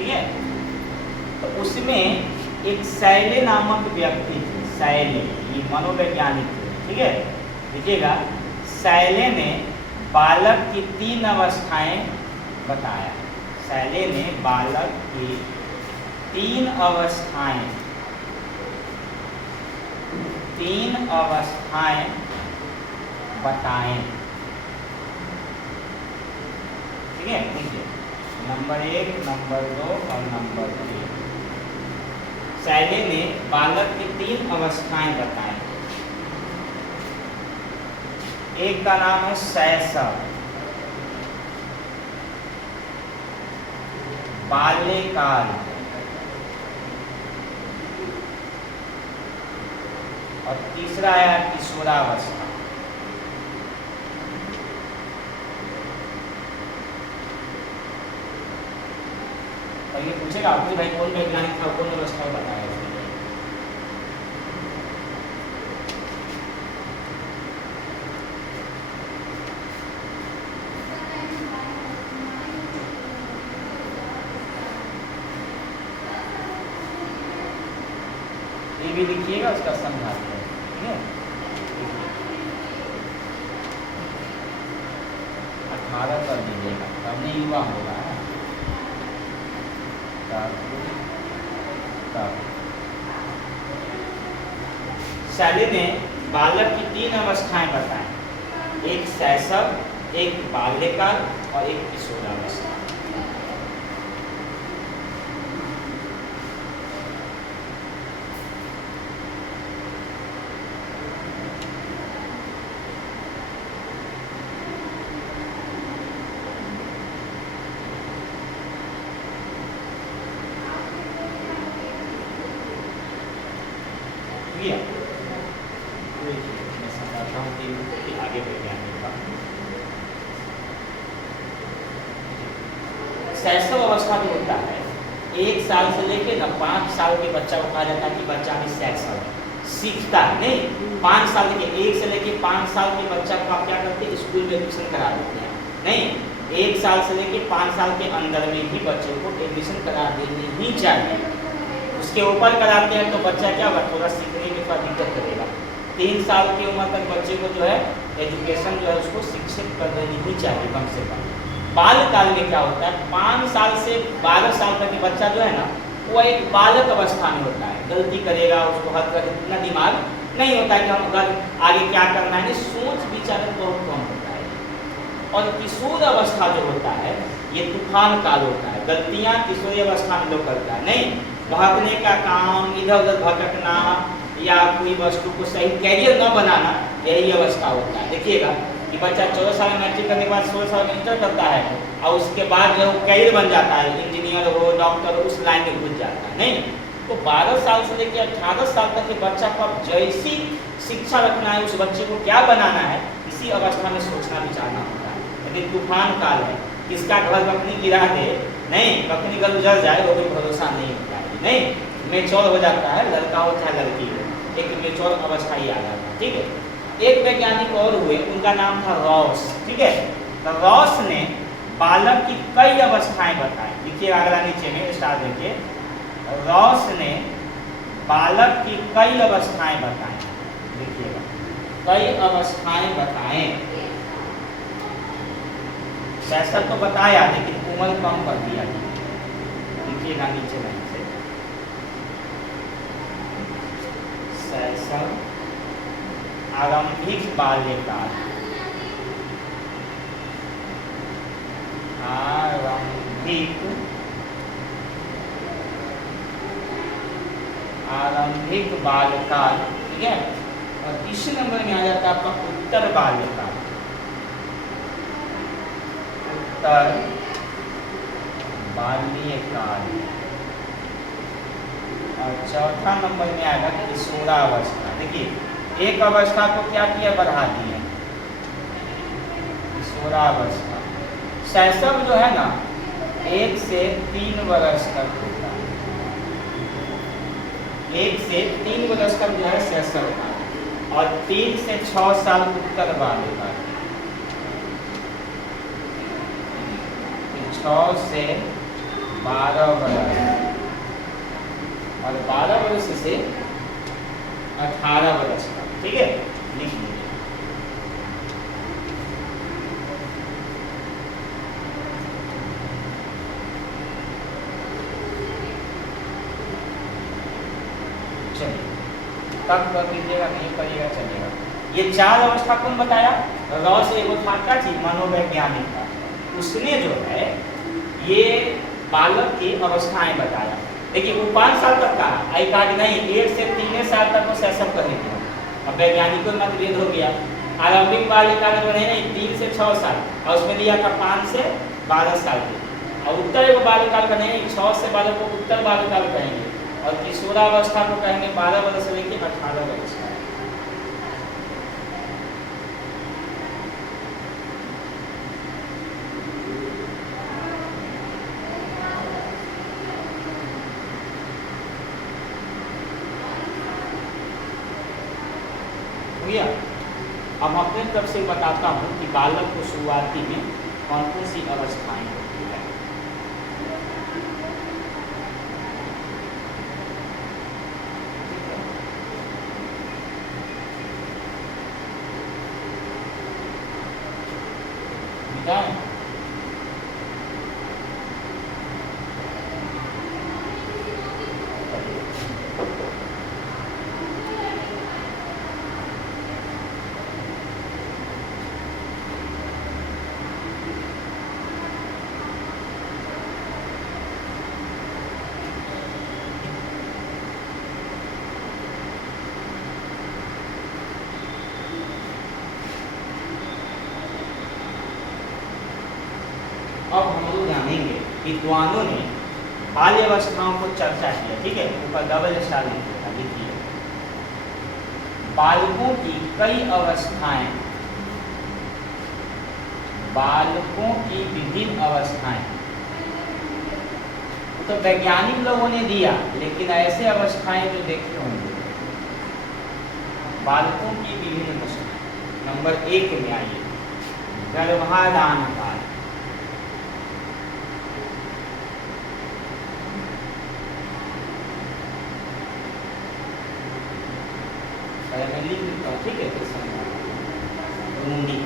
ठीक है। तो उसमें एक शैले नामक व्यक्ति थे, शैले, ये मनोवैज्ञानिक थे, ठीक है। देखिएगा, शैले ने बालक की 3 अवस्थाएं बताया। शैले ने बालक की 3 अवस्थाएं बताएं, ठीक है। देखिए, नंबर 1, नंबर 2 और नंबर 3। शैले ने बालक की 3 अवस्थाएं बताएं। एक का नाम है शैशव, बाल्यकाल और तीसरा है किशोरावस्था। और ये पूछेगा आपको भाई कौन वैज्ञानिक था, कौन अवस्था बताया इसने। ये भी लिखिएगा, उसका समझाते हैं, ठीक है। 18 कर दीजिएगा, तब नहीं युवा होगा। शैले ने बालक की 3 अवस्थाएं बताएं, एक शैशव, एक बाल्यकाल और एक किशोरावस्था। आगे शैशव अवस्था जो होता है, 1 साल से लेके ना 5 साल के बच्चा को कहा जाता है कि बच्चा अभी शैशव सीखता है। नहीं, 5 साल के 1 से लेके 5 साल के बच्चा को आप क्या करते हैं, स्कूल में एडमिशन करा देते हैं। नहीं, 1 साल से लेके 5 साल के अंदर में भी बच्चे को एडमिशन करा देनी ही चाहिए। उसके ऊपर कराते हैं तो बच्चा क्या होगा, थोड़ा सीखने में थोड़ा दिक्कत करेगा। 3 साल की उम्र तक बच्चे को जो है एजुकेशन जो है उसको शिक्षित कर देनी ही चाहिए कम से कम। बाल्यकाल में क्या होता है, 5 साल से 12 साल तक के बच्चा जो है ना, वो एक बालक अवस्था में होता है, गलती करेगा, उसको हर तरह इतना दिमाग नहीं होता है कि हम अगर आगे क्या करना है, सोच विचार बहुत कम होता है। और किशोर अवस्था जो होता है, ये तूफान काल होता है। गलतियाँ किशोरी अवस्था में लोग करता है। नहीं, भागने का काम, इधर उधर भटकना या कोई वस्तु को सही कैरियर न बनाना, यही अवस्था होता है। देखिएगा कि बच्चा 14 साल में मैट्रिक करने के बाद 16 साल में इंटर करता है और उसके बाद जो कैरियर बन जाता है, इंजीनियर हो, डॉक्टर हो, उस लाइन में घुस जाता है। नहीं, तो 12 साल से लेकर 18 साल तक के बच्चा को अब जैसी शिक्षा रखना है, उस बच्चे को क्या बनाना है, इसी अवस्था में सोचना विचारना होता है। यदि तूफान काल है, किसका घर कखनी गिरा दे, नहीं कखनी घर उजड़ जाए, वो कोई भरोसा नहीं होता है। नहीं, मेच्योर हो जाता है, लड़का हो चाहे लड़की हो, एक मेच्योर अवस्था ही आ जाता है। ठीक है। एक वैज्ञानिक और हुए, उनका नाम था रॉस। ठीक है, तो रॉस ने बालक की कई अवस्थाएं बताई। देखिए अगला नीचे में स्टार देखिए, रॉस ने बालक की कई अवस्थाएं बताई। देखिएगा, कई अवस्थाएं बताएं। शैशव तो बताया लेकिन उम्र कम कर दिया। देखिएगा नीचे लाइन से, शैशव, आरंभिक बाल्यकाल, आरंभिक बाल्यकाल। ठीक है, और तीसरे नंबर में आ जाता है आपका उत्तर बाल्यकाल, उत्तर बाल्यकाल। और चौथा नंबर में आएगा किशोरावस्था। देखिए, एक अवस्था को क्या किया, बढ़ा दिया, किशोरावस्था। शैशव जो है ना 1 से 3 वर्ष तक होता है, 1 से 3 वर्ष तक जो है शैशव का, और 3 से 6 साल उत्तर बाल्यकाल, 6 से 12 वर्ष और 12 वर्ष से 18 वर्ष का, ठीक है, लिख लीजिए। चलिए तब कर दीजिएगा, नहीं करिएगा चलिएगा। ये 4 अवस्था कौन बताया? रॉ से एगो था क्या चीज, मनोवैज्ञानिक का, उसने जो है ये बालक की अवस्थाएं बताया। देखिए वो 5 साल तक का आई कार्ड नहीं, 1 से 3 साल तक वो शैशव कहेंगे। अब वैज्ञानिकों में मतभेद हो गया। आरंभिक बालिका में नहीं 3 से 6 साल, और उसमें दिया था 5 से 12 साल के। और उत्तर एगो बालिकाल का नहीं, 6 से 12 को उत्तर बालिकाल कहेंगे, और किशोरावस्था को कहेंगे 12 वर्ष से लेकर 18 वर्ष का। अब अपने तरफ से बताता हूँ कि बालक को शुरुआती में कौन कौन सी अवस्थाएं होती है। अब हम लोग जानेंगे विद्वानों ने बाल्यावस्थाओं को चर्चा किया, ठीक है, ऊपर डबल स्टार लिखिए। बालकों की कई अवस्थाएं, बालकों की विभिन्न अवस्थाएं तो वैज्ञानिक लोगों ने दिया, लेकिन ऐसे अवस्थाएं जो देखे होंगे बालकों की विभिन्न अवस्थाएं। नंबर 1 में आइए, गर्भाधान काल। मैं लिख देता हूँ, ठीक है, मुंडी,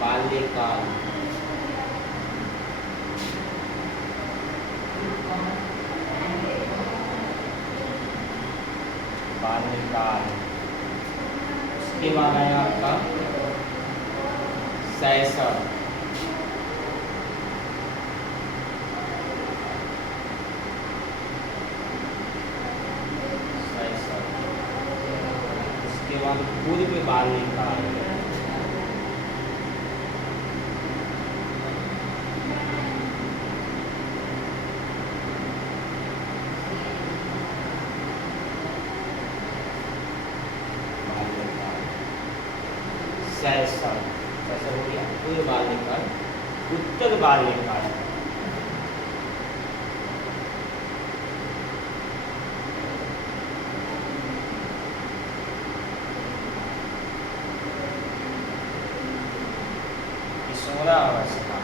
बाल्यकाल, बाल्यकाल, उसके बाद आया आपका शैशव, उसके बाद पूर्व बाल्यकाल, शैशव, शैशव हो गया, पूर्व बाल्यकाल, उत्तर बाल्यकाल, किशोरावस्था,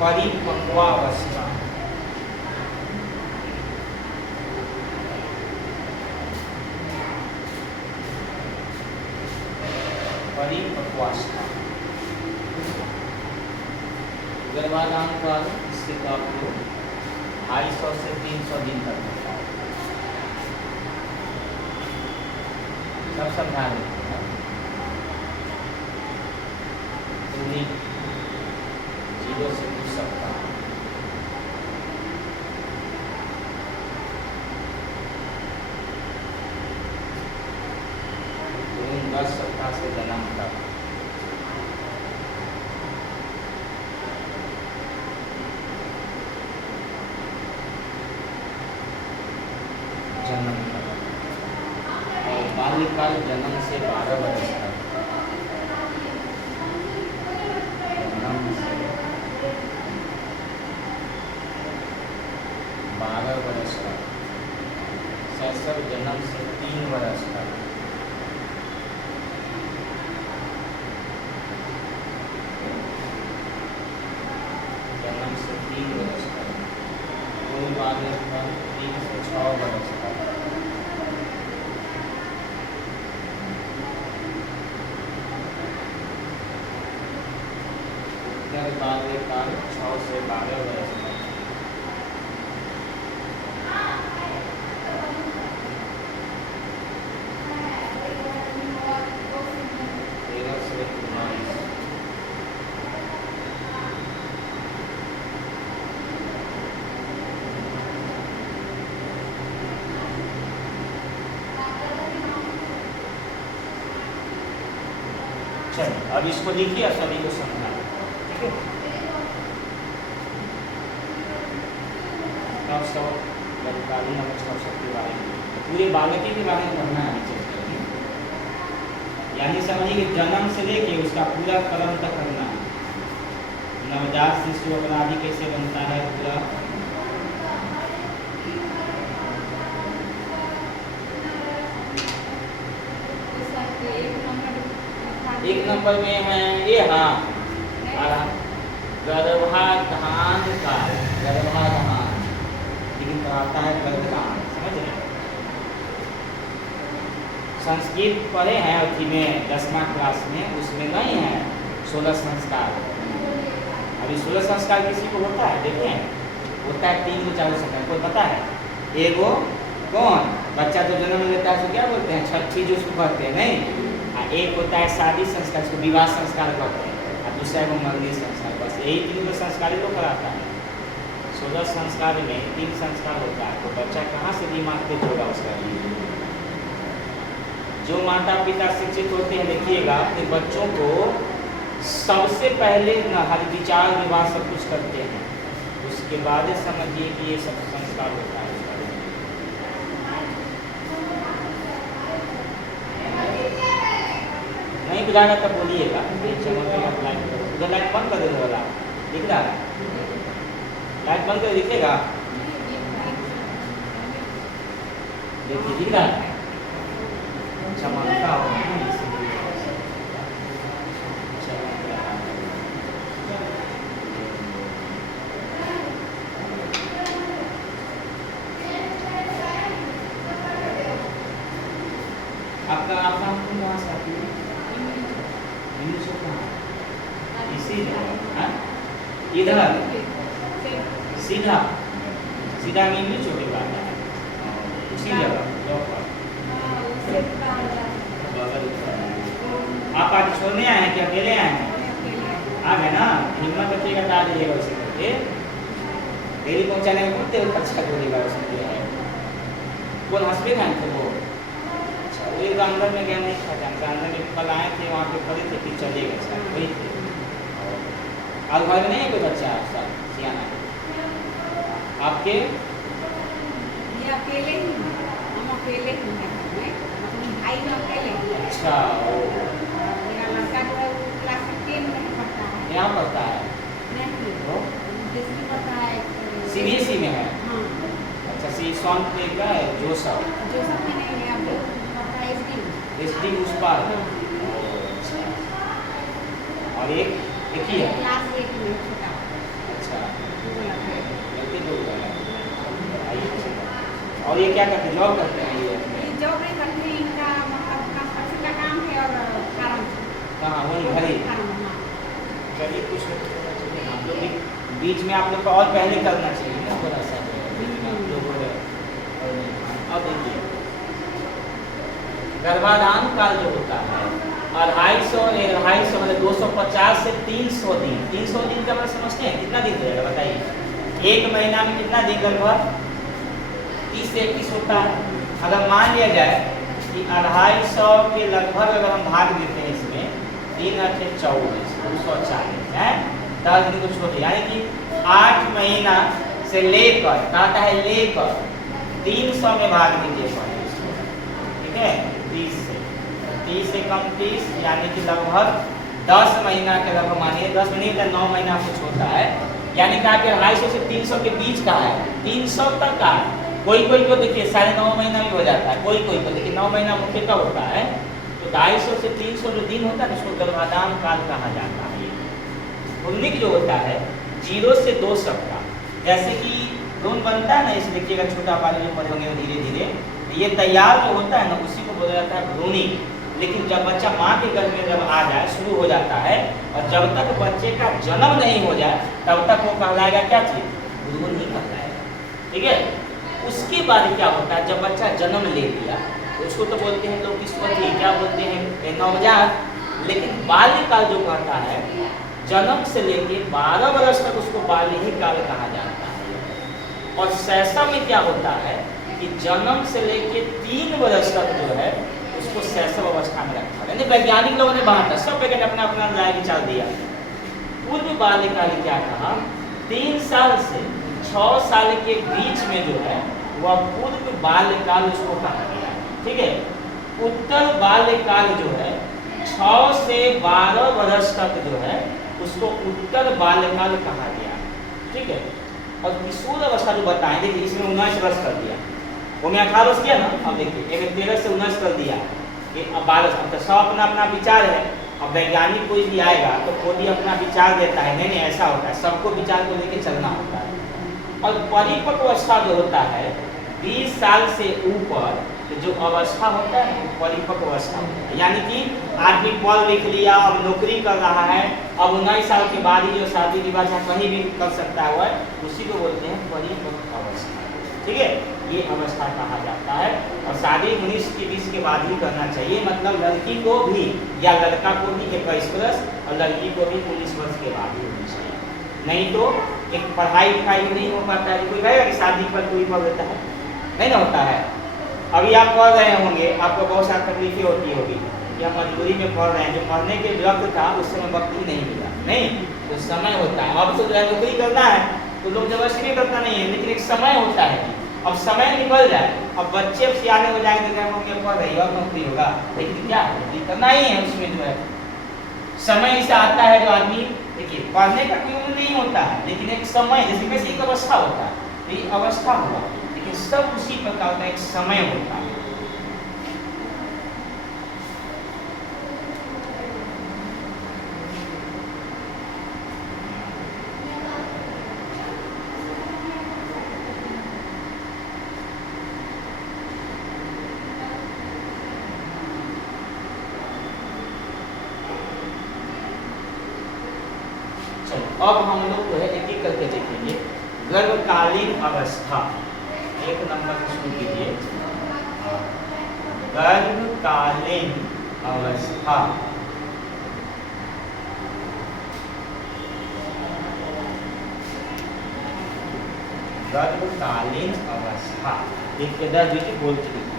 परिपक्वावस्था, परिपक्वावस्था, गर्भाधान काल, इससे तो आपको 250 से 300 दिन तक होता है। सब समझा देते हैं। 0 से 2 सप्ताह, जून 10 सप्ताह से जन्म तक, जन्म तक, और बाल्यकाल जन्म से 12 वर्ष तक, जन्म से 12 वर्ष तक, शैशव जन्म से 3 वर्ष तक, जन्म से 3 वर्ष तक, कोई बाल्यकाल 3 से 6 वर्ष तक, बाल्यकाल 6 से 12 वर्ष तक, 13 से 19, चलिए अब इसको लिखिए और सभी को समझा, ठीक है। तब सब ललिताली नमस्कार सबके बारे में, पूरे बालकी के बारे में पढ़ना है चलते, यानी समझिए कि जन्म से लेके उसका पूरा कर्म तक करना है। नवजात शिशु अपराधी कैसे बनता है पूरा, एक नंबर में है ये, हाँ गर्भाधान काल, गर्भाधान, लेकिन कहता है गर्भाधान, समझ रहे हैं। संस्कृत पढ़े हैं अथी में 10वीं क्लास में, उसमें नहीं है 16 संस्कार। अभी 16 संस्कार किसी को होता है, देखें होता है 3 को 4 संस्कार, कोई पता है? एगो कौन बच्चा जो जन्म लेता है उसको क्या बोलते हैं? छठी जो उसको कहते हैं, नहीं। एक होता है शादी संस्कार, उसको विवाह संस्कार कहते हैं, और दूसरा को मंदिर संस्कार। बस यही 3 को संस्कार लोग कराता है। 16 संस्कार में 3 संस्कार होता है, तो बच्चा कहाँ से दिमाग तेज होगा उसका? जो माता पिता शिक्षित होते हैं, देखिएगा अपने बच्चों को सबसे पहले हर विचार विवाह सब कुछ करते हैं, उसके बाद समझिए कि ये सब संस्कार होता है। नहीं बुझाएगा तब बोलिएगा, उधर लाइट बंद कर देने वाला दिख रहा है, लाइट बंद कर दिखेगा, देखिए दिख रहा है, चमकता हो आपका आपका कहाँ से आती है? इसी जगह इधर सीधा सीधा इंग्लिश छोटे बात है, उसी जगह आप आज छोड़ने आए हैं क्या अकेले आए हैं? आ गए ना, हिम्मत रखिएगा तो आ जाइएगा उसे करके, डेली पहुँचाने में बहुत देर खर्चा करिएगा उसके है। कौन हॉस्पिटल आए थे वो? अच्छा वो एक अंदर में गया नहीं था, अंदर में कल आए थे, वहाँ पे खड़े थे, फिर चले गए सर, वही थे। और घर में नहीं है कोई बच्चा आपका सियाना आपके? ये अकेले ही, हम अकेले ही हैं, भाई में अकेले। अच्छा, मेरा लड़का जो है वो क्लास 10 में पढ़ता है। यहाँ पढ़ता है? नहीं, दिल्ली पढ़ता है। CBSE में है? हाँ। अच्छा, सोनपुर का है जोसफ में नहीं है, अब पढ़ता है SD उस पार। और एक ही है क्लास 8 में छोटा। अच्छा, और ये क्या करते हैं, जॉब करते हैं? ये जॉब नहीं करते हैं, इनका मतलब कंस्ट्रक्शन का काम है और फार्म। कहाँ? वही घर ही। चलिए कुछ आप लोग बीच में आप लोग को और पहले करना चाहिए ना थोड़ा सा, आप लोग। अब देखिए गर्भाधान काल जो होता है 250 मतलब 250 से 300 दिन। 300 दिन का मतलब समझते हैं कितना दिन रहेगा बताइए? एक महीना में कितना दिन लगभग? 30 से 31 होता है। अगर मान लिया जाए कि 250 के लगभग अगर हम भाग देते हैं इसमें 3 8 24 240 है, 10 दिन को छोड़, यानी कि 8 महीना से लेकर कहता है लेकर 300 में भाग दीजिए पहले इसको, ठीक है, 30 से, 30 से कम 30 यानी कि लगभग 10 महीना के लगभग, मानिए 10 महीने का 9 महीना कुछ होता है, यानी कहा कि 250 से 300 के बीच का है, 300 तक का है। कोई कोई को देखिए 9.5 महीना भी हो जाता है, कोई कोई को देखिए 9 महीना मुख्यतः होता है। तो 250 से 300 जो दिन होता है उसको गर्भाधान काल कहा जाता है। पुण्यक जो होता है 0 से 2 सप्ताह, जैसे कि भ्रूण बनता है ना, इसे देखिएगा छोटा बाल में पढ़े होंगे धीरे धीरे, ये तैयार जो होता है ना उसी को बोला जाता है भ्रूणिक। लेकिन जब बच्चा माँ के गर्भ में जब आ जाए शुरू हो जाता है, और जब तक बच्चे का जन्म नहीं हो जाए तब तक वो कहलाएगा क्या चीज, भ्रूण ही कहलाएगा, ठीक है। उसके बाद क्या होता है, जब बच्चा जन्म ले लिया उसको तो बोलते हैं लोग किस्मती, क्या बोलते हैं, नवजात। लेकिन बाल्यकाल जो कहता है, जन्म से लेके 12 वर्ष तक उसको बाल्य काल कहा जाता है। और शैशव में क्या होता है कि जन्म से लेके 3 वर्ष तक जो है उसको शैशव अवस्था में रखा है। यानी वैज्ञानिक लोगों ने बांटा, सब वैज्ञानिक अपना अपना राय विचार दिया। पूर्व बाल्यकाल क्या कहा, 3 साल से 6 साल के बीच में जो है वह पूर्व बाल्यकाल उसको कहा गया, ठीक है। उत्तर बाल्यकाल जो है 6 से 12 वर्ष तक जो है उसको उत्तर बाल्यकाल कहा गया, ठीक है। और किशोर अवस्था जो बताएं, देखिए इसमें 19 वर्ष कर दिया, वो में 18 वर्ष किया ना, अब देखिए एक 13 से 19 कर दिया, कि अब 12 साल, तो सब अपना अपना विचार है। अब वैज्ञानिक कोई भी आएगा तो कोई भी अपना विचार देता है, नहीं नहीं ऐसा होता है, सबको विचार को लेके चलना होता है। और परिपक्व अवस्था जो होता है 20 साल से ऊपर जो अवस्था होता है वो परिपक्व अवस्था होता है। यानी कि आदमी पढ़ लिख लिया, अब नौकरी कर रहा है, अब 19 साल के बाद ही जो शादी विवाह कहीं भी कर सकता है वह, उसी को बोलते हैं परिपक्व अवस्था, ठीक है। ये अवस्था कहा जाता है। और शादी 19 के 20 के बाद ही करना चाहिए, मतलब लड़की को भी या लड़का को भी 21 वर्ष और लड़की को भी 19 वर्ष के बाद ही होनी चाहिए। नहीं तो एक पढ़ाई लिखाई नहीं हो पाता है। कोई कहेगा कि शादी पर कोई पढ़ लेता है, नहीं ना होता है। अभी आप पढ़ रहे होंगे, आपको बहुत सारी तकलीफें होती होगी कि आप मजबूरी में पढ़ रहे हैं, जो पढ़ने के वक्त था उस समय वक्त ही नहीं मिला, नहीं तो समय होता है। अब तो जो है नौकरी करना है तो लोग जबरदस्ती नहीं करता नहीं है, लेकिन एक समय होता है कि अब समय निकल जाए, अब बच्चे अब सियाने हो जाएंगे तो क्या पढ़ रही और नौकरी होगा, लेकिन क्या नौकरी करना ही है। उसमें जो है समय ऐसा आता है जो आदमी, देखिए पढ़ने का कोई उम्र नहीं होता है, लेकिन एक समय जैसे कैसे एक अवस्था होता है, तो ये अवस्था हुआ, लेकिन सब उसी प्रकार का एक समय होता है। अब हम लोग जो है एक एक करके देखेंगे। गर्भकालीन अवस्था, 1 नंबर शुरू कीजिए। गर्भकालीन अवस्था, गर्भकालीन अवस्था देखिए 10 देखिए बोल के देखिएगा।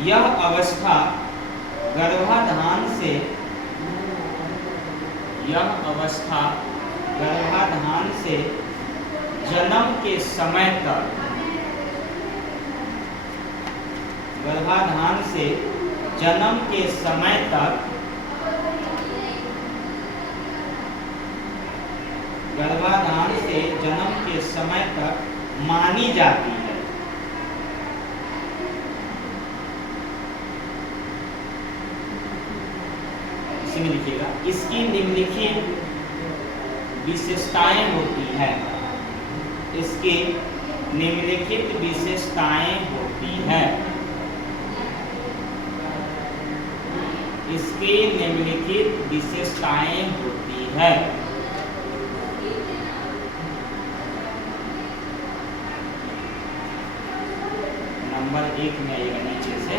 यह अवस्था गर्भाधान से, यह अवस्था गर्भाधान से जन्म के समय तक, गर्भाधान से जन्म के समय तक, गर्भाधान से जन्म के समय तक मानी जाती है। में लिखिएगा, इसकी निम्नलिखित विशेषताएं होती हैं, इसकी निम्नलिखित विशेषताएं होती हैं, इसकी निम्नलिखित विशेषताएं होती हैं। नंबर 1 में आएगा नीचे से,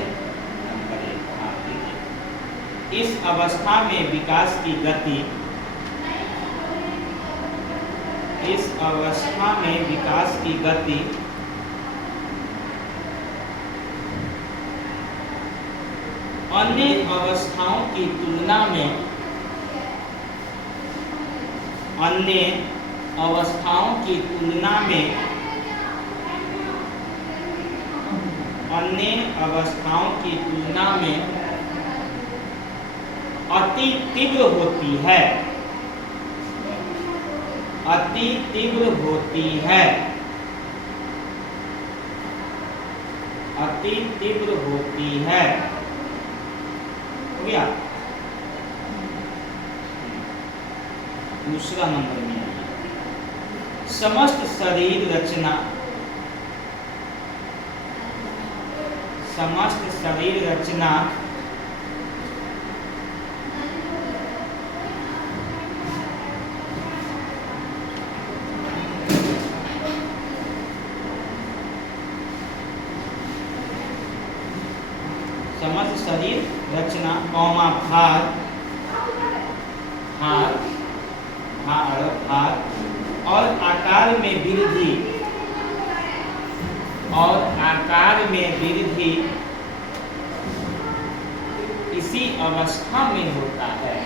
नंबर 1 आप देखिए। इस अवस्था में विकास की गति अन्य अवस्थाओं की तुलना में अति तीव्र होती है। हो गया। दूसरा नंबर में आइए, समस्त शरीर रचना भार और आकार में वृद्धि इसी अवस्था में होता है।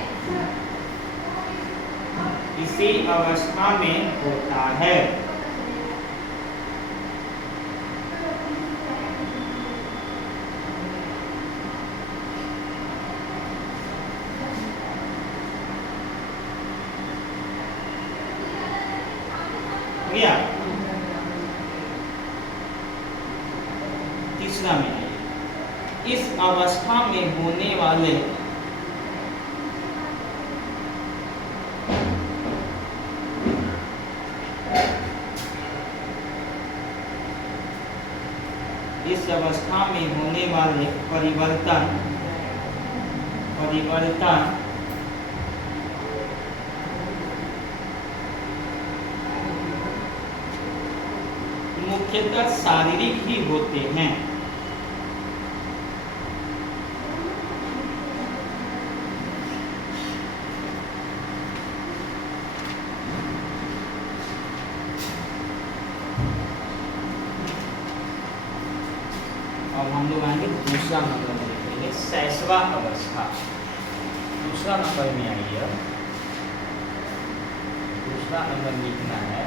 तीसरा में आइए, इस अवस्था में होने वाले परिवर्तन मुख्यतः शारीरिक ही होते हैं। अब हम लोग आएंगे दूसरा नंबर में लिखेंगे शैशवा अवस्था। दूसरा नंबर में आइए, दूसरा नंबर लिखना है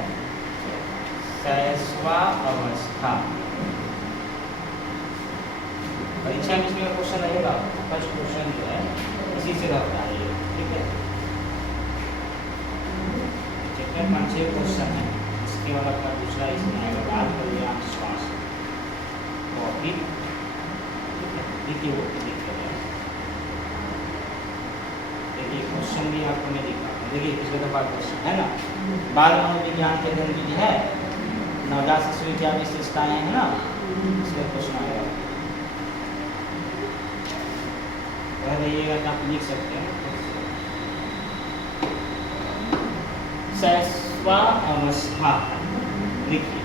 शैशवा अवस्था। परीक्षा में इसमें क्वेश्चन रहेगा, फर्स्ट क्वेश्चन जो है इसी से रहता है, ठीक है। चैप्टर 5-6 क्वेश्चन है, इसके बाद आपका दूसरा इसमें आएगा बात करिए आप श्वास कॉपी, देखिए वो देखिए क्वेश्चन भी आपको मैं दिखा हूँ। देखिए पिछले दफा क्वेश्चन है ना, बाल मनोविज्ञान के अध्ययन विधि है, नवजात शिशु की क्या विशेषताएं हैं ना, इसका क्वेश्चन आएगा। रहिएगा तो आप लिख सकते हैं। शैशवा अवस्था लिखिए,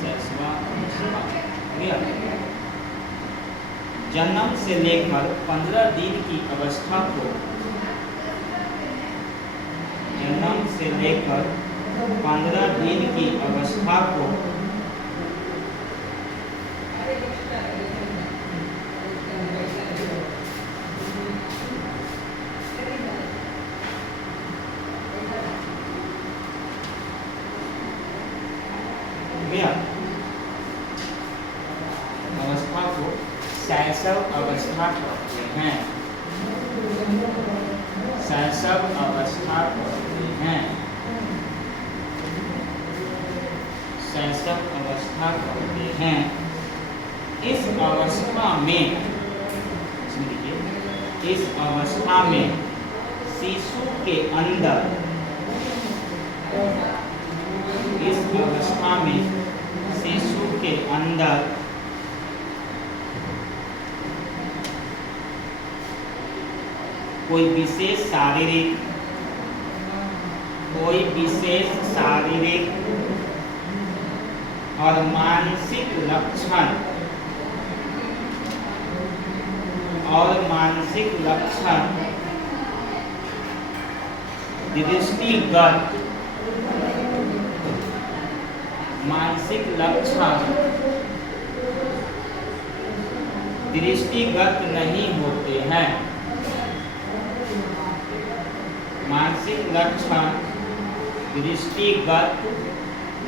शैशवा अवस्था। जन्म से लेकर 15 दिन की अवस्था को 15 दिन की अवस्था को शैशव अवस्था कहते हैं। शैशव अवस्था कहते हैं। शैशव अवस्था कहते हैं। इस अवस्था में इस अवस्था में शिशु के अंदर इस अवस्था में शिशु के अंदर कोई विशेष शारीरिक और मानसिक लक्षण और मानसिक लक्षण दृष्टिगत मानसिक लक्षण दृष्टिगत नहीं होते हैं। मानसिक लक्षण दृष्टिगत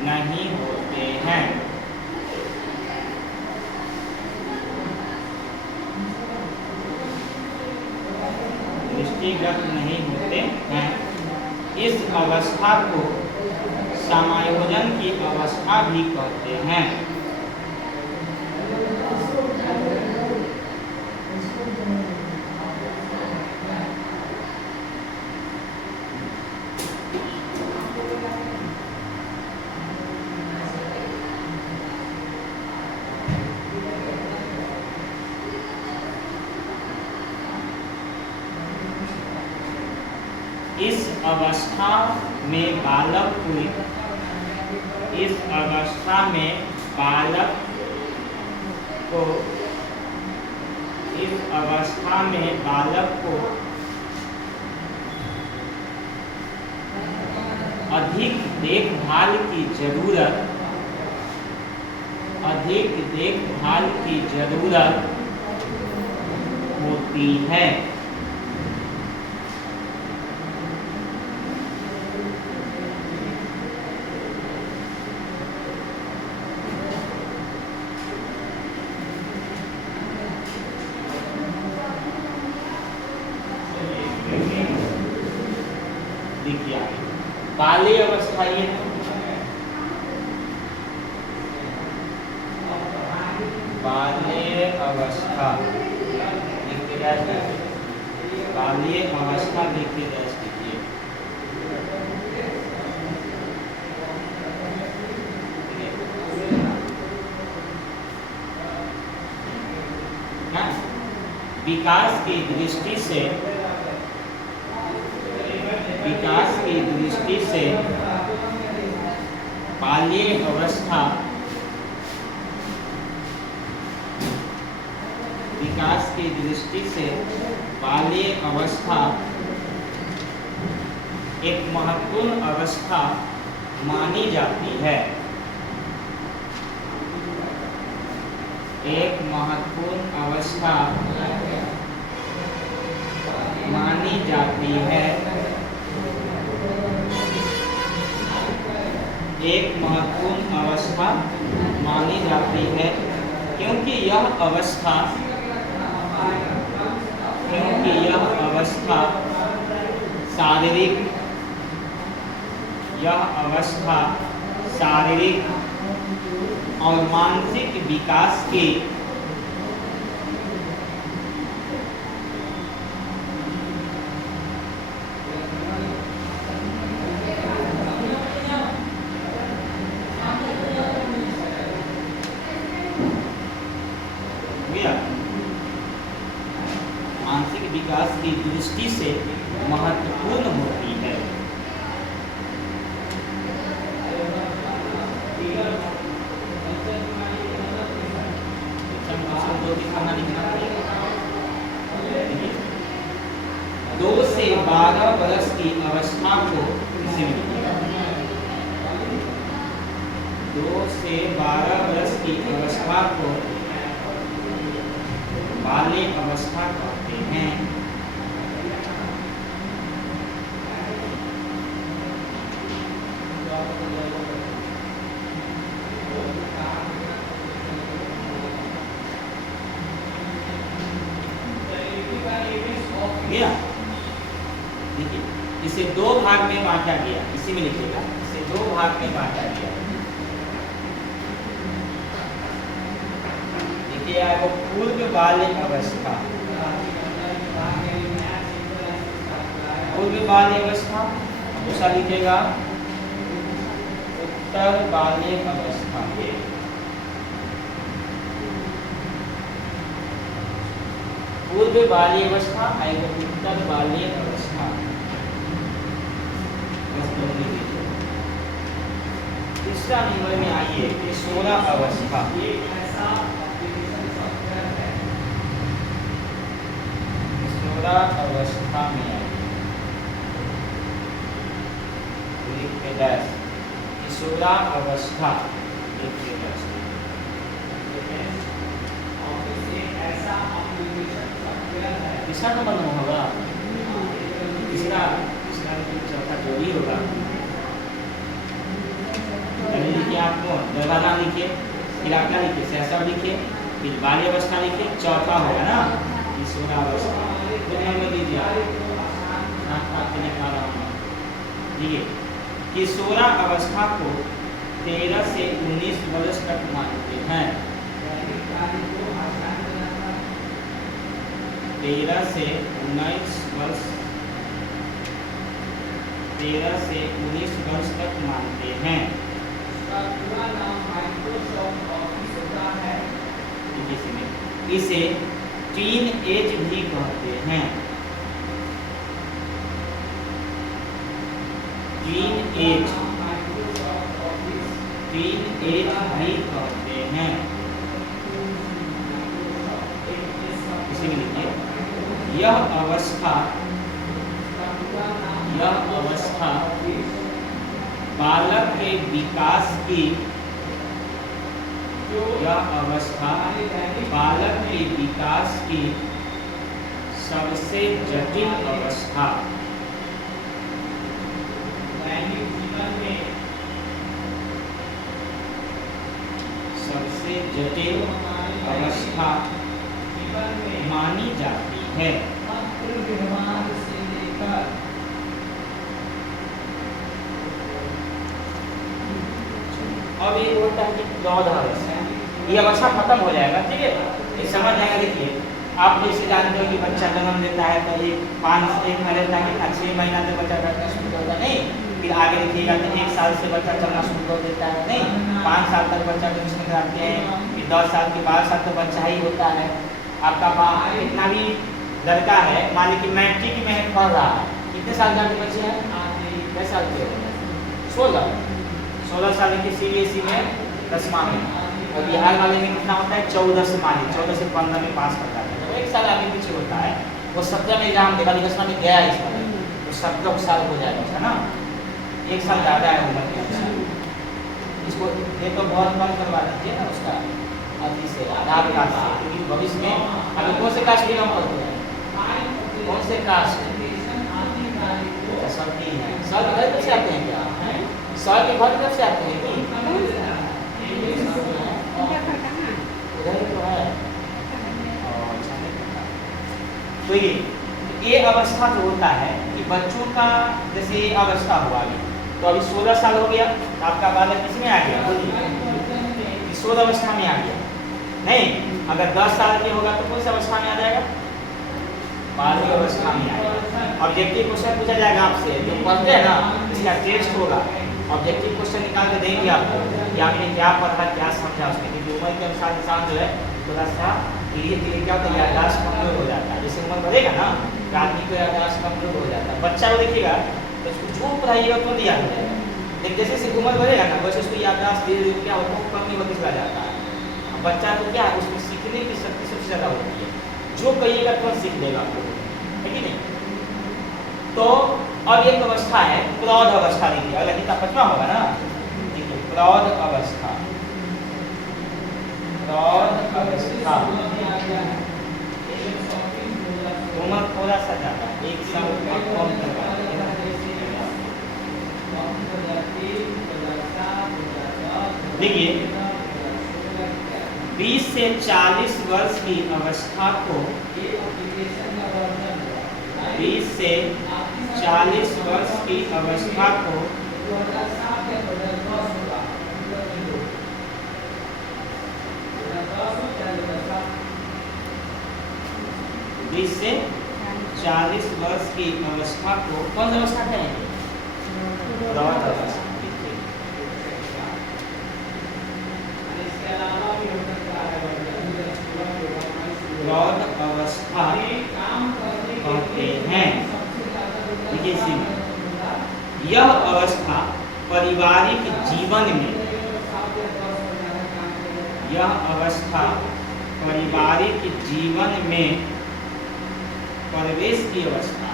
नहीं होते हैं। दृष्टिगत नहीं होते हैं। इस अवस्था को समायोजन की अवस्था भी कहते हैं। इस अवस्था में बालक को अधिक देखभाल की जरूरत होती है। देखिए बाल्य अवस्था ये बाल्य अवस्था बाल्य अवस्था देखिए दर्ज कीजिए। विकास की दृष्टि से बाल्य अवस्था एक महत्वपूर्ण अवस्था मानी जाती है। एक महत्वपूर्ण अवस्था मानी जाती है। एक महत्वपूर्ण अवस्था मानी जाती है क्योंकि यह अवस्था शारीरिक और मानसिक विकास की दृष्टि से महत्वपूर्ण होती है। दो से 12 वर्ष की अवस्था को 2 से 12 वर्ष की अवस्था को बाल्य अवस्था कहते हैं। देखिए इसे 2 भाग में बांटा गया। इसी में लिखिएगा, इसे 2 भाग में बांटा गया। देखिए वो पूर्व बाल्य अवस्था, दूसरा लिखिएगा उत्तर बाल्य अवस्था। पूर्व बाल्य अवस्था और उत्तर बाल्य अवस्था। तीसरा नंबर में आइए किशोरा अवस्था। किशोरावस्था में आएगी। लिख के डैश किशोरावस्था लिख के डैश। ऐसा एप्लीकेशन सॉफ्टवेयर है, तीसरा नंबर में होगा, तीसरा चौथा जो भी होगा। लिखिए आप कौन दरवाजा लिखिए, फिर आप क्या लिखिए सहसा लिखिए, फिर बाल्यावस्था लिखिए, चौथा होगा ना किशोरावस्था। देखिए किशोरावस्था को 13 से 19 वर्ष तक मानते हैं। 13 से 19 वर्ष 13 से 19 वर्ष तक मानते हैं। पूरा नाम माइक्रोसॉफ्ट ऑफिस होता है। इसे टीन एज भी कहते हैं। टीन एज भी कहते हैं। इसी में लिखिए यह अवस्था बालक के विकास की सबसे जटिल अवस्था। दैनिक जीवन में सबसे जटिल अवस्था मानी जाती है। अब ये बोलता है कि क्लॉथ अवस्था, ये अवस्था खत्म हो जाएगा, ठीक है, ये समझ जाएगा। देखिए आप जैसे जानते हो कि बच्चा जन्म लेता है तो एक महीने तक कितना 6 महीना तक बच्चा बैठना शुरू होता है, नहीं, फिर आगे देखिएगा तो 1 साल से बच्चा चलना शुरू कर देता है, नहीं, 5 साल तक बच्चा ट्यूशन कराते हैं, फिर 10 साल के 12 साल तो बच्चा ही होता है। आपका इतना भी लड़का है, मान लीजिए मैट्रिक में पढ़ रहा है, कितने साल के बच्चे हैं, 10 साल के, 16 साल के CBSE में 10वां में, और बिहार वाले में कितना होता है 14 से, मान लीजिए 14 से 15 में पास कर जाते हैं, तो 1 साल आगे पीछे होता है। वो 17 में एग्जाम देगा, 10वां में गया इस बार तो 17 साल हो जाएगा, है ना, 1 साल ज़्यादा है उम्र के अनुसार। इसको ये तो बहुत कम करवा दीजिए ना उसका अभी से आधार कार्ड से, क्योंकि भविष्य में अभी कौन से कास्ट बिलोंग करते हैं, कौन से कास्ट, सबकी है, सर के घर से आते हैं क्या, सर के घर कब से आते हैं कि उधर ही तो है। अच्छा नहीं पता। तो ये अवस्था जो होता है कि बच्चों का जैसे ये अवस्था हुआ अभी, तो अभी 16 साल हो गया, आपका बालक किसमें आ गया, किशोर अवस्था में आ गया, नहीं, अगर 10 साल के होगा तो कौन सी अवस्था में आ जाएगा, बालक अवस्था में आएगा। ऑब्जेक्टिव क्वेश्चन पूछा जाएगा आपसे, जो पढ़ते हैं ना इसका टेस्ट होगा, ऑब्जेक्टिव क्वेश्चन निकाल के देंगे आपको कि आपने क्या पढ़ा क्या समझा उसमें, क्योंकि उम्र के अनुसार इंसान जो है थोड़ा सा धीरे धीरे क्या होता है याददाश्त कमजोर हो जाता है। जैसे उम्र बढ़ेगा ना तो आदमी को याददाश्त कमजोर हो जाता है। बच्चा को देखिएगा तो उसको जो पढ़ाइएगा तो याद हो जाएगा, लेकिन जैसे जैसे उम्र बढ़ेगा ना वैसे उसको याददाश्त धीरे धीरे क्या होता है कम नहीं होती चला जाता है। बच्चा तो क्या है उसमें सीखने की शक्ति सबसे ज़्यादा होती है, जो कहिएगा तुरंत सीख लेगा आपको, है कि नहीं। तो अब एक अवस्था है प्रौढ़ अवस्था, देखिए अगला कितना 5वां होगा ना, देखिए प्रौढ़ अवस्था। उम्र थोड़ा सा ज़्यादा 1 साल कम करवा, देखिए 20 से 40 वर्ष की अवस्था को 20 से 40 वर्ष की अवस्था को 20 से 40 वर्ष की अवस्था को कौन सी अवस्था कहेंगे, प्रौढ़ अवस्था। प्रौढ़ अवस्था कहते हैं। देखिए यह अवस्था पारिवारिक जीवन में, यह अवस्था पारिवारिक जीवन में प्रवेश की अवस्था।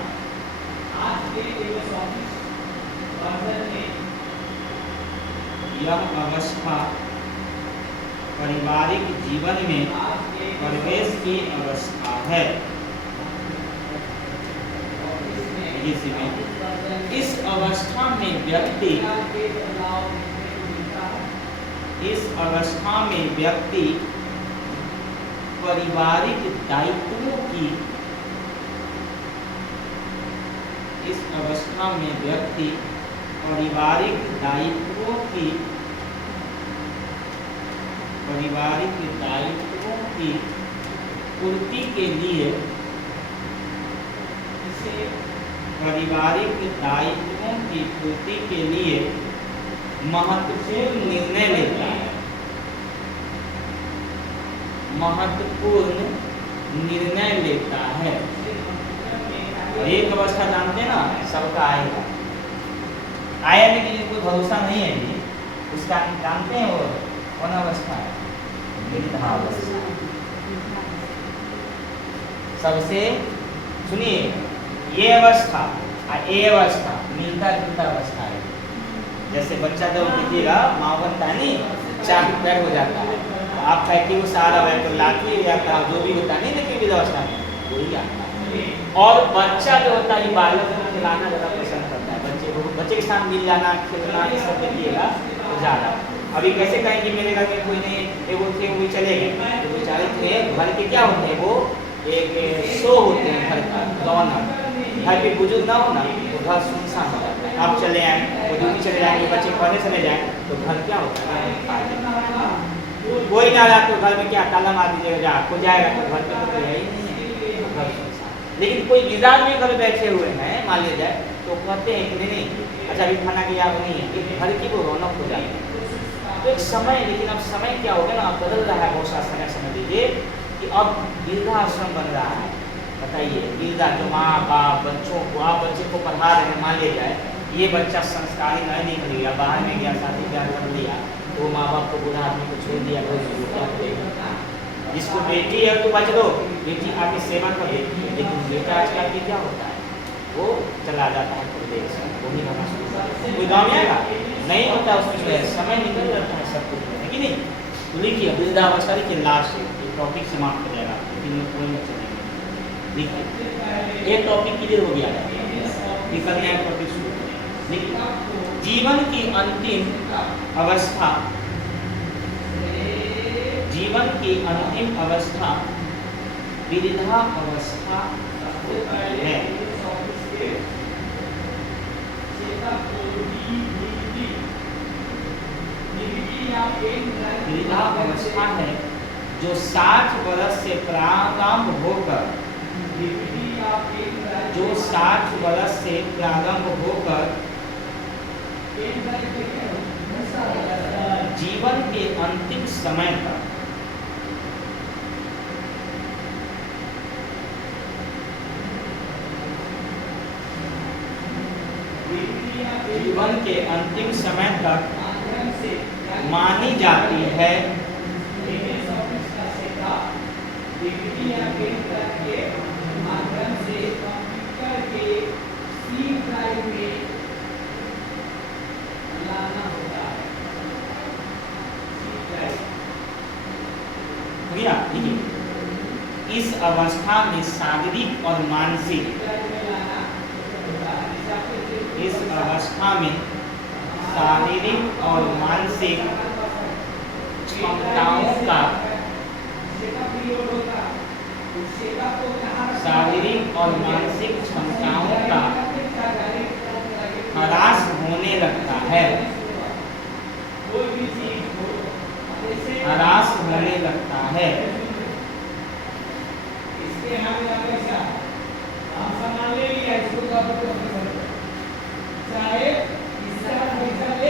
यह अवस्था पारिवारिक जीवन में प्रवेश की अवस्था है। इस अवस्था में व्यक्ति पारिवारिक दायित्वों की पूर्ति के लिए महत्वपूर्ण निर्णय लेता है। एक अवस्था जानते हैं ना, सबका आएगा लेकिन कोई भरोसा नहीं है जी उसका। जानते हैं वो कौन अवस्था है? वृद्धावस्था। सबसे सुनिए, ये अवस्था और ये अवस्था मिलता जुलता अवस्था है। जैसे बच्चा जब कीजिएगा माँ बनता है नहीं, चार पैर हो जाता है, तो आप कहती वो सारा बैठ तो लाती या जो भी होता है नहीं, लेकिन वृद्धावस्था में वही आता है। और बच्चा जो होता है बालक को खिलाना ज़्यादा पसंद करता है। बच्चे के साथ मिल जाना, खेलना, ये सब देखिएगा तो ज़्यादा। अभी कैसे कहेंगे मेरे घर में कोई नहीं, वो थे वो चले गए, तो बेचारे थे घर के क्या होते हैं, वो एक शो होते हैं घर का रौनक। घर पे बुजुर्ग ना हो ना तो घर सुनसान हो जाता है। आप चले आए, वो ड्यूटी चले जाएंगे, बच्चे पढ़ने चले जाए तो घर क्या होता है, कोई ना रहा तो घर में क्या ताला मार दीजिएगा, जा को जाएगा तो घर पे तो कोई है ही नहीं है, घर सुनसान। लेकिन कोई मिजाज में घर बैठे हुए हैं मान लिया जाए तो कहते हैं कि नहीं अच्छा अभी खाना की याद नहीं है, घर की वो रौनक हो जाती है। तो एक समय, लेकिन अब समय क्या हो गया ना, बदल रहा है बहुत सा समय। समझ लीजिए कि अब वृद्धाश्रम बन रहा है। बताइए, वृद्धा जो माँ बाप बच्चों को, आप बच्चे को पढ़ा रहे हैं, मान लिया जाए ये बच्चा संस्कारी नहीं निकल गया, बाहर में गया, शादी ब्याह कर लिया, तो माँ बाप को बूढ़ा आदमी को छोड़ दिया, जिसको बेटी है तो बच दो, बेटी आपकी सेवा कर देती है। लेकिन बेटा आजकल की क्या होता है, वो चला जाता है प्रदेश, वो नहीं रहना शुरू करता। कोई गाँव में आएगा नहीं होता, उसमें जो है समय निकल जाता है सब कुछ, है कि नहीं। तो लिखिए वृद्धावस्था के लास्ट टॉपिक समाप्त हो जाएगा, लेकिन कोई नहीं चलेंगे। देखिए एक टॉपिक क्लियर हो गया है, निकल नया टॉपिक शुरू करें। देखिए जीवन की अंतिम अवस्था वृद्धा अवस्था है। वृद्धा अवस्था है जो 60 वर्ष से प्रारंभ होकर जीवन के अंतिम समय तक मानी जाती है। इस अवस्था में शारीरिक और मानसिक क्षमताओं का ह्रास होने लगता है।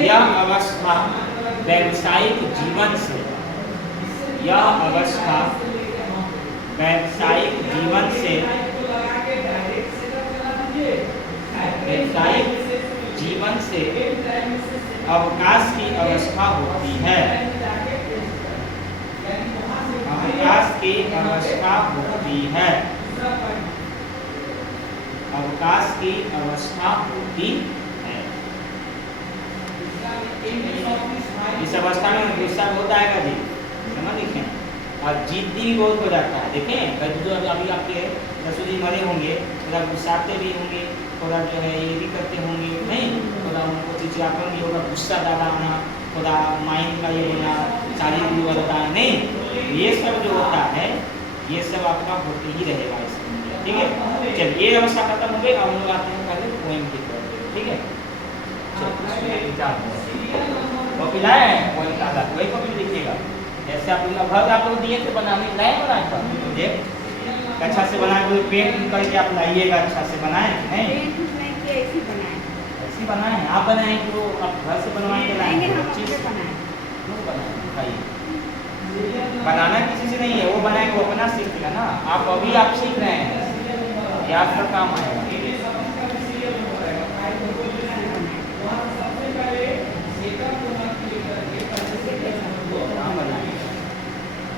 यह अवस्था व्यावसायिक जीवन से अवकाश की अवस्था होती है। अवकाश की अवस्था होती है। इस अवस्था में गुस्सा बहुत आएगा जी, समझ लिखे, और जिद्दी भी बहुत हो जाता है। देखें जो अभी आपके ससुर जी मरे होंगे, थोड़ा गुस्साते भी होंगे, थोड़ा जो है ये भी करते होंगे, नहीं थोड़ा उनको चिड़चिड़ापन भी होगा, गुस्सा ज़्यादा आना, थोड़ा माइंड का ये होना, शारीरिक भी होता है, नहीं ये सब जो होता है ये सब आपका होते ही रहेगा इसमें, ठीक है। चलिए ये अवस्था खत्म हो गई, अब हम लोग आते हैं पहले पोएम की तरफ, ठीक है। वो पिलाए हैं पोएम का अलग, वही कॉपी लिखिएगा, जैसे आप घर आप लोग दिए थे बनाने, लाए बनाए पर मुझे अच्छा से बनाए, कोई पेंट करके आप लाइएगा, अच्छा से बनाए नहीं, ऐसी बनाए, ऐसी बनाए हैं आप, बनाए कि वो आप घर से बनवा के लाए हैं, अच्छे बनाए, क्यों बनाए दिखाइए। बनाना किसी से नहीं है, वो बनाएगा वो अपना सीखेगा ना, आप अभी आप सीख रहे हैं, याद कर काम आएगा।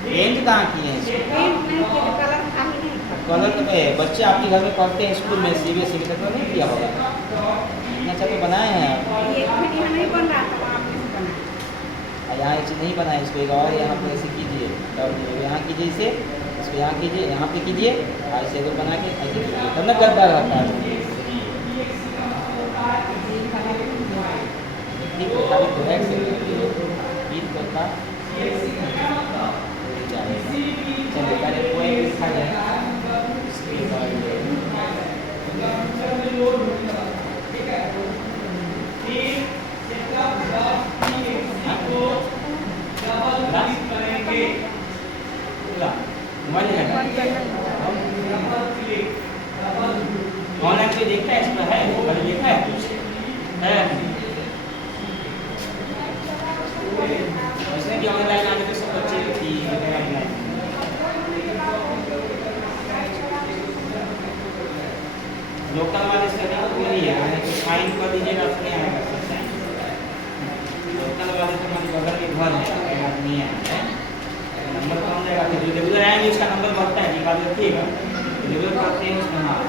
पेंट कहाँ किए हैं? कलर तो बच्चे आपके घर में पढ़ते हैं स्कूल में, CBSE में तो नहीं किया होगा, इतना अच्छा तो बनाए हैं आप। यहाँ ये चीज़ नहीं बनाए, इसको एक और यहाँ पे ऐसे कीजिए, और यहाँ कीजिए इसे, इसको यहाँ कीजिए, यहाँ पे कीजिए, ऐसे तो बना के ऐसे कीजिए, तब ना गद्दा रहता है। ठीक है, खाली तो ऐसे गीत करता चलिए पहले पोएम लिखा जाए, उसके बाद ऑनलाइन पे देखा है, इसमें है कभी देखा है कुछ है, इसमें भी ऑनलाइन आने पे सब बच्चे की लोकल वाले से नहीं है, फाइन कर दीजिएगा उसमें आएगा सब टाइम। लोकल वाले तो हमारे बगल के घर है, आदमी है, नंबर कौन देगा, फिर जो रेगुलर आएंगे उसका नंबर बढ़ता है, निकाल रखिएगा, रेगुलर करते हैं उसमें, हाँ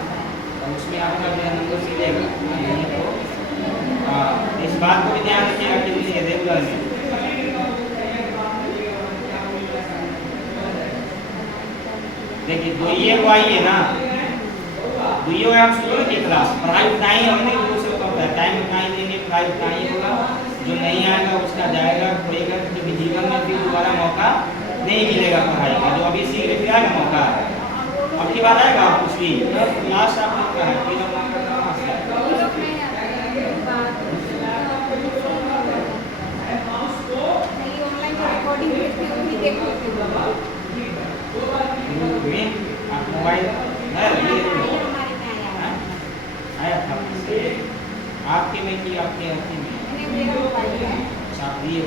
और उसमें आपका जो है नंबर सीधेगा, तो हाँ इस बात को भी ध्यान रखिएगा कि रेगुलर में देखिए दुइये को आइए ना, दुइये को आप सुनो कि क्लास पढ़ाई उतना ही हमने दूसरे को टाइम उतना ही देंगे, पढ़ाई उतना ही होगा, जो नहीं आएगा उसका जाएगा खोएगा, क्योंकि जीवन में फिर दोबारा मौका नहीं मिलेगा पढ़ाई का, जो अभी सीख फिर आएगा मौका, अब की बात आएगा कुछ भी क्लास आप लोग का है, फिर आप मोबाइल आया था आपके में कि आपके हफ्ते में आप दिए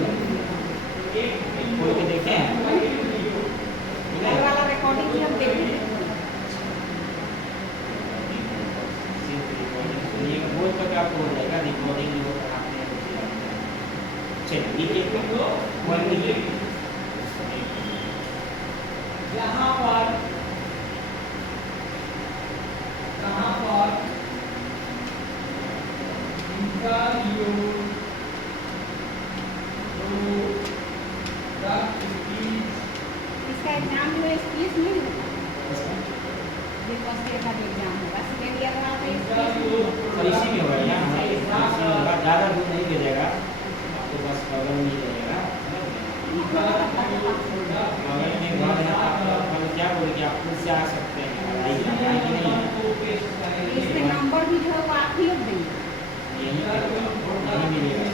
खोल के देखे हैं, बोल कर आपको हो जाएगा रिकॉर्डिंग जो कराते हैं। चलिए यहाँ पर इनका इसका एग्जाम जो है स्पीच नहीं होगा, ये फर्स्ट ईयर का जो एग्जाम होगा, सेकेंड ईयर का और इसी में होगा यहाँ ज़्यादा दूर नहीं भेजेगा, आपके पास बगल में ही रहेगा, बगल में घर है, आप क्या बोलेंगे, आप खुद से आ सकते हैं, इसके नंबर भी जो है वो आप ही लोग देंगे, यही मिलेगा,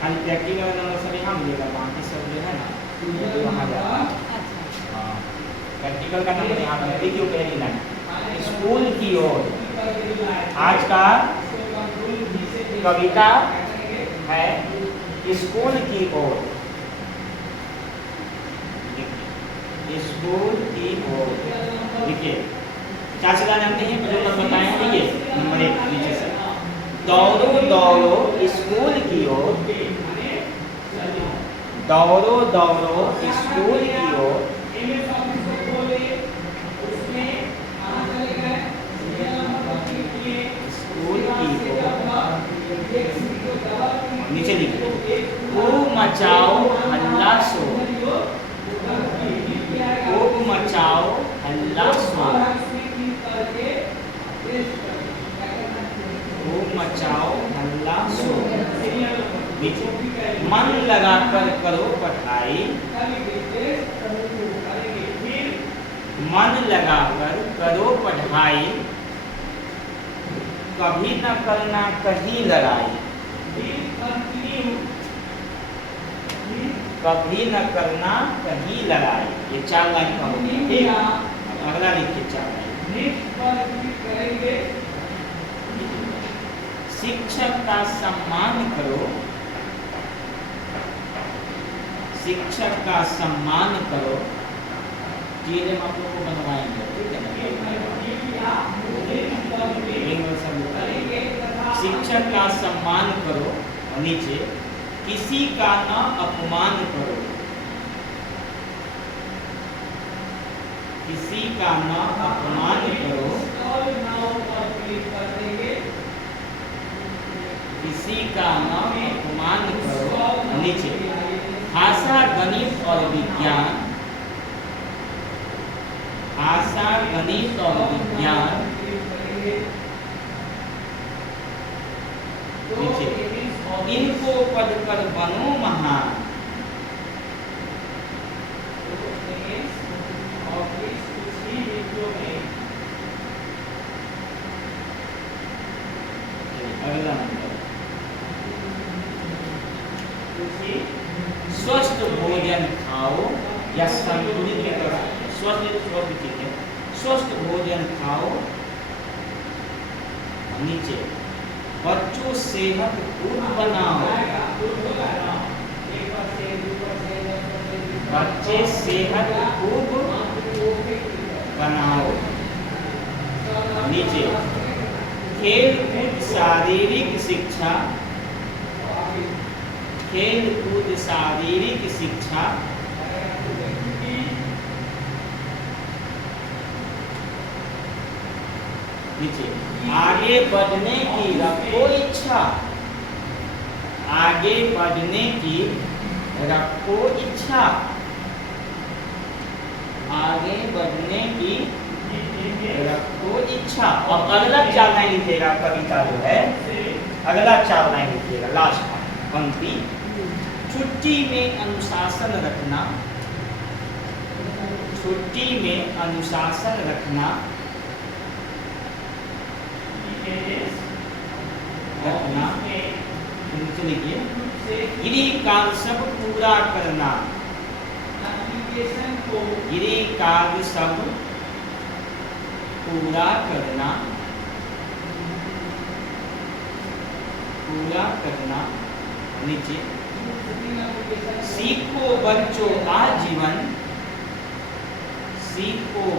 खाली प्रैक्टिकल नंबर सब यहाँ मिलेगा, बाकी सब जो है ना वहाँ जाता है, हाँ प्रैक्टिकल का नंबर यहाँ पर देखिए पहली लाइन, स्कूल की ओर, आज का कविता है स्कूल की ओर, स्कूल की ओर देखिए चाचा जानते हैं जो मैं बताएं, ये नंबर 1 नीचे से, दौड़ो दौड़ो स्कूल की ओर, दौड़ो दौड़ो स्कूल की ओर, नीचे मन लगाकर करो पढ़ाई, मन लगाकर करो पढ़ाई, कभी न करना कहीं लड़ाई, कभी न करना कहीं लड़ाई। ये 4 लाइन का हो गया, ठीक। अब अगला लिखिए 4 लाइन। शिक्षक का सम्मान करो, शिक्षक का सम्मान करो। चीजें हम आप लोगों को बनवाएंगे, ठीक है। शिक्षक का सम्मान करो, और नीचे किसी का न अपमान करो, किसी का न अपमान करो, किसी का न अपमान करो। नीचे भाषा, गणित और विज्ञान, भाषा, गणित और विज्ञान। नीचे इनको पढ़कर बनो महान, अगला नंबर स्वस्थ भोजन खाओ या संतुलित भी कर सकते हैं। स्वस्थ ठीक है। स्वस्थ भोजन खाओ। नीचे बच्चों सेहत पूर्ण बनाओ, बच्चे सेहत खूब बनाओ। नीचे खेल कूद शारीरिक शिक्षा, खेल कूद शारीरिक शिक्षा। नीचे आगे बढ़ने की रखो इच्छा, आगे बढ़ने की रखो इच्छा, आगे बढ़ने की रखो इच्छा। और अगला 4 लाइन लिखिएगा, कविता जो है अगला 4 लाइन लिखिएगा, लास्ट पंक्ति। छुट्टी में अनुशासन रखना, छुट्टी में अनुशासन रखना, रखना। नीचे लिखिए गृह कार्य सब पूरा करना, गृह कार्य सब पूरा करना, पूरा करना। नीचे सीखो बच्चों आजीवन, सीखो